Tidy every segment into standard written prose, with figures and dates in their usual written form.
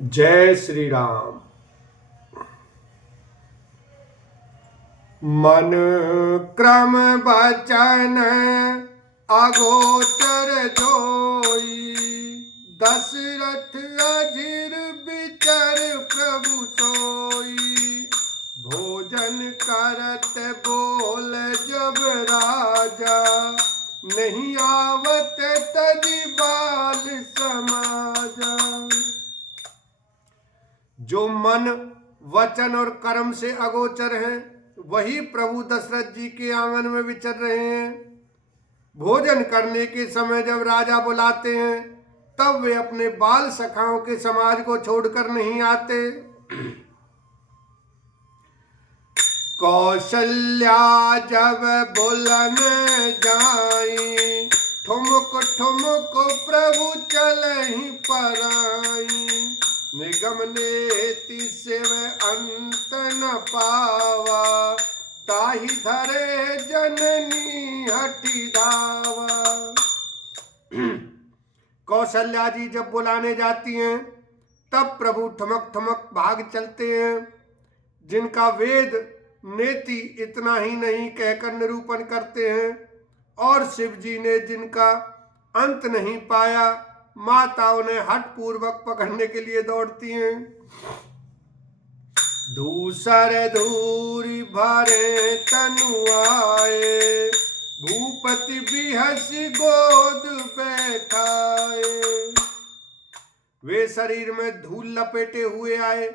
जय श्री राम। मन क्रम बचन अगोचर जोई, दशरथ अधीर विचर प्रभु सोई। भोजन करत बोल जब राजा, नहीं आवत तजी बाल समाजा। जो मन वचन और कर्म से अगोचर हैं, वही प्रभु दशरथ जी के आंगन में विचर रहे हैं। भोजन करने के समय जब राजा बुलाते हैं, तब वे अपने बाल सखाओं के समाज को छोड़कर नहीं आते। कौशल्या जब बुलन जाई, ठुमक ठुमक प्रभु चलहि पराई। निगम नेति शिव अंत न पावा, ताहि धरे जननी हठी धावा। कौशल्या जी जब बुलाने जाती हैं, तब प्रभु ठमक ठमक भाग चलते हैं। जिनका वेद नेति इतना ही नहीं कहकर निरूपण करते हैं, और शिव जी ने जिनका अंत नहीं पाया, माता उन्हें हठ पूर्वक पकड़ने के लिए दौड़ती हैं। दूसर धूरी भरे तनु आए, भूपति बिहसी गोद बैठाए। वे शरीर में धूल लपेटे हुए आए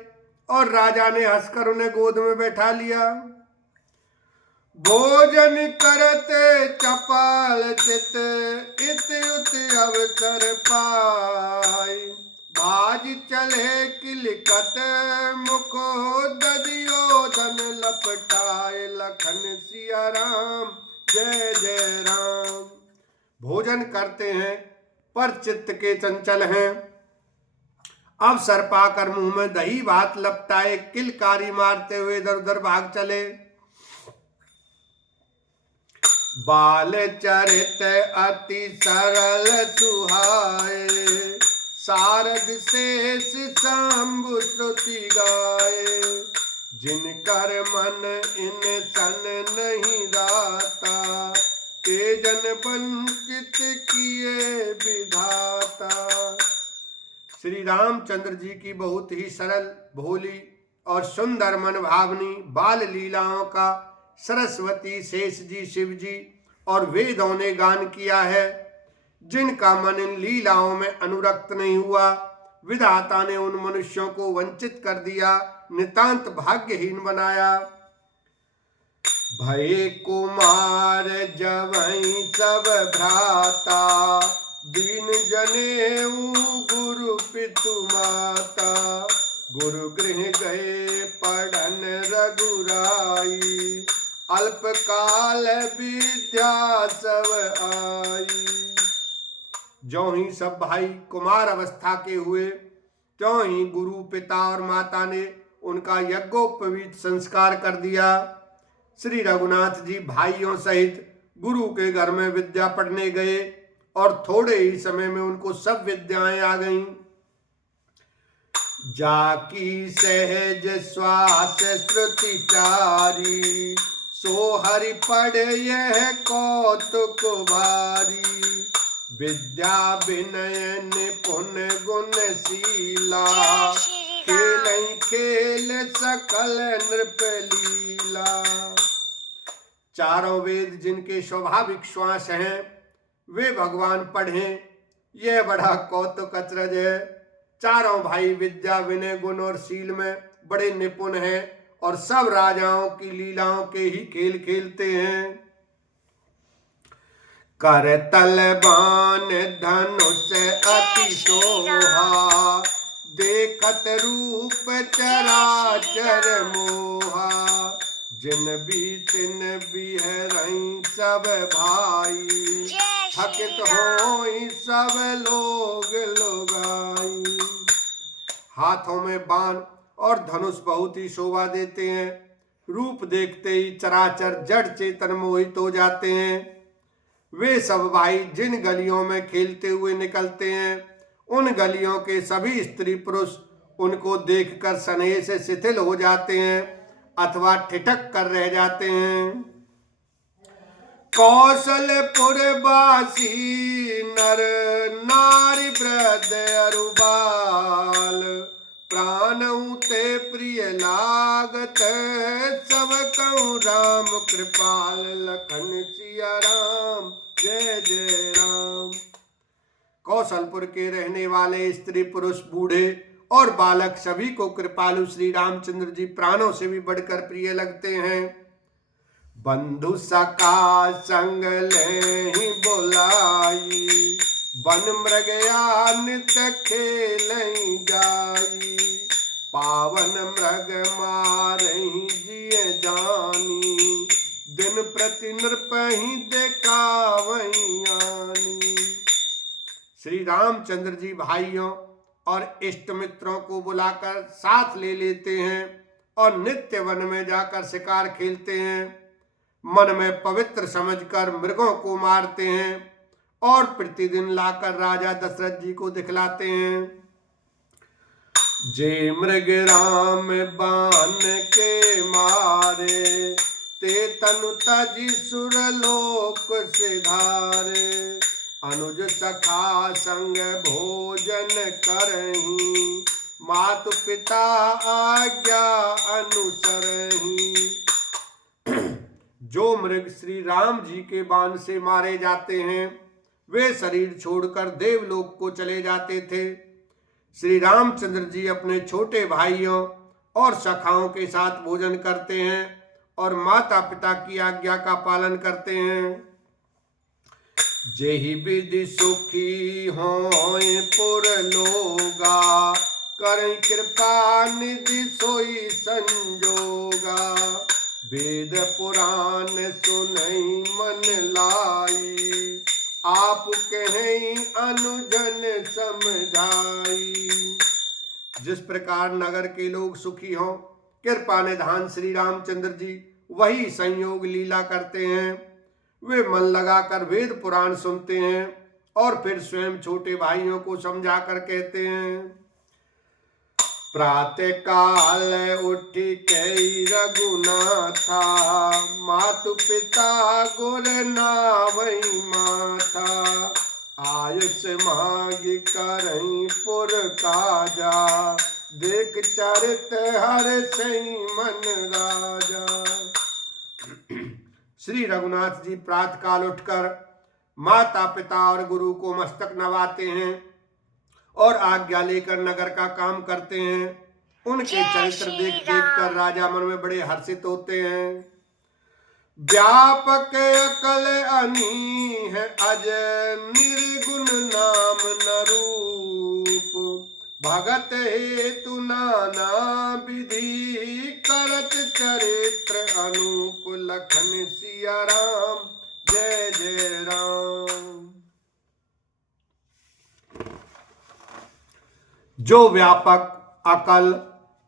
और राजा ने हंसकर उन्हें गोद में बैठा लिया। भोजन करते चपाल चित, इत उत अवसर पाई। बाज चले किलकत मुखो, ददियो धन लपटाए। लखन सिया राम जय जय राम। भोजन करते हैं पर चित्त के चंचल हैं। अवसर पाकर मुंह में दही भात लपटाए, किलकारी मारते हुए इधर उधर भाग चले। बाल चरित अति सरल सुहाए, सारद शेष शंभु श्रुति गाए। जिनकर मन इन सन नहीं राता, तेजन वंचित किए विधाता। श्री रामचंद्र जी की बहुत ही सरल, भोली और सुंदर मन भावनी बाल लीलाओं का सरस्वती, शेष जी, शिव जी और वेदों ने गान किया है। जिनका मन इन लीलाओं में अनुरक्त नहीं हुआ, विधाता ने उन मनुष्यों को वंचित कर दिया, नितांत भाग्यहीन बनाया। भय कुमार जवई सब भ्राता, दीन जनेऊ गुरु पितु माता। गुरु गृह गए पढ़न रघुराई, अल्प काल विद्या सब आई। ज्यों ही सब भाई कुमार अवस्था के हुए, त्यों ही गुरु, पिता और माता ने उनका यज्ञोपवीत संस्कार कर दिया। श्री रघुनाथ जी भाइयों सहित गुरु के घर में विद्या पढ़ने गए और थोड़े ही समय में उनको सब विद्याएं आ गईं। जाकी सहज श्वास श्रुति चारी, सो हरि पढ़ यह कौतुक भारी। विद्या विनय निपुण गुणशीला, खेल खेल सकल नृप लीला। चारों वेद जिनके स्वाभाविक श्वास हैं, वे भगवान पढ़ें, यह बड़ा कौतुक अचरज है। चारों भाई विद्या, विनय, गुण और शील में बड़े निपुण हैं और सब राजाओं की लीलाओं के ही खेल खेलते हैं। कर तलबान धनुष अति शोभा, देखत रूप चराचर मोहा। जिन भी तिन बिहरई सब भाई, थकित होई सब लोग लोगाई। हाथों में बाण और धनुष बहुत ही शोभा देते हैं। रूप देखते ही चराचर जड़ चेतन मोहित हो जाते हैं। वे सब भाई जिन गलियों में खेलते हुए निकलते हैं, उन गलियों के सभी स्त्री पुरुष उनको देखकर स्नेह से शिथिल हो जाते हैं अथवा ठिठक कर रह जाते हैं। कौशलपुर वासी नर नारी वृद्ध अरु बाल, प्राणऊ ते प्रिय लागत सब कहूँ राम कृपाल। लखन सिया राम जय जय राम। कौशलपुर के रहने वाले स्त्री पुरुष बूढ़े और बालक सभी को कृपालु श्री रामचंद्र जी प्राणों से भी बढ़कर प्रिय लगते हैं। बंधु सखा संग लेहि बुलाई, वन मृगया नित्य खेलहि जाई। पावन मृग मारहि जिय जानी, दिन प्रति नृपहि देखावहि आनी। श्री रामचंद्र जी भाइयों और इष्ट मित्रों को बुलाकर साथ ले लेते हैं और नित्य वन में जाकर शिकार खेलते हैं। मन में पवित्र समझकर मृगों को मारते हैं और प्रतिदिन लाकर राजा दशरथ जी को दिखलाते हैं। जे मृग राम बाण के मारे, ते तनु तजि सुरलोक सिधारे। अनुज सखा संग भोजन करहि, मातु पिता आज्ञा अनुसरहि। जो मृग श्री राम जी के बाण से मारे जाते हैं वे शरीर छोड़कर देवलोक को चले जाते थे। श्री रामचंद्र जी अपने छोटे भाइयों और सखाओं के साथ भोजन करते हैं और माता पिता की आज्ञा का पालन करते हैं। जेहि विधि सुखी होय पुर लोगा, करहि कृपा निधि सोई संजोगा। वेद पुराण सुनहि मन लाई, आप कहीं अनुजन समझाई। जिस प्रकार नगर के लोग सुखी हों, कृपा निधान श्री रामचंद्र जी वही संयोग लीला करते हैं। वे मन लगाकर वेद पुराण सुनते हैं और फिर स्वयं छोटे भाइयों को समझा कर कहते हैं। प्रातः काल उठी कई रघुनाथा, मातु पिता गुर नावई माथा। आयुष मांगी करहीं पुर काजा, देख चरित हर सही मन राजा। श्री रघुनाथ जी प्रातः काल उठकर माता पिता और गुरु को मस्तक नवाते हैं और आज्ञा लेकर नगर का काम करते हैं। उनके चरित्र देख कर राजा मन में बड़े हर्षित होते हैं। व्यापक अकल अनी है अज, निर्गुण नाम न रूप। भगत हेतु नाना विधि, करत चरित्र अनूप। लखन सिया राम जय जय राम। जो व्यापक, अकल,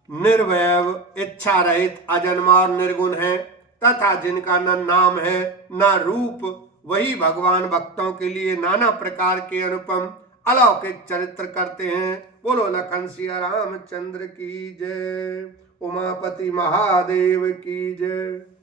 निर्वैव, इच्छा रहित, अजन्मा और निर्गुण है तथा जिनका न नाम है न रूप, वही भगवान भक्तों के लिए नाना प्रकार के अनुपम अलौकिक चरित्र करते हैं। बोलो लखन सिया रामचंद्र की जय। उमापति महादेव की जय।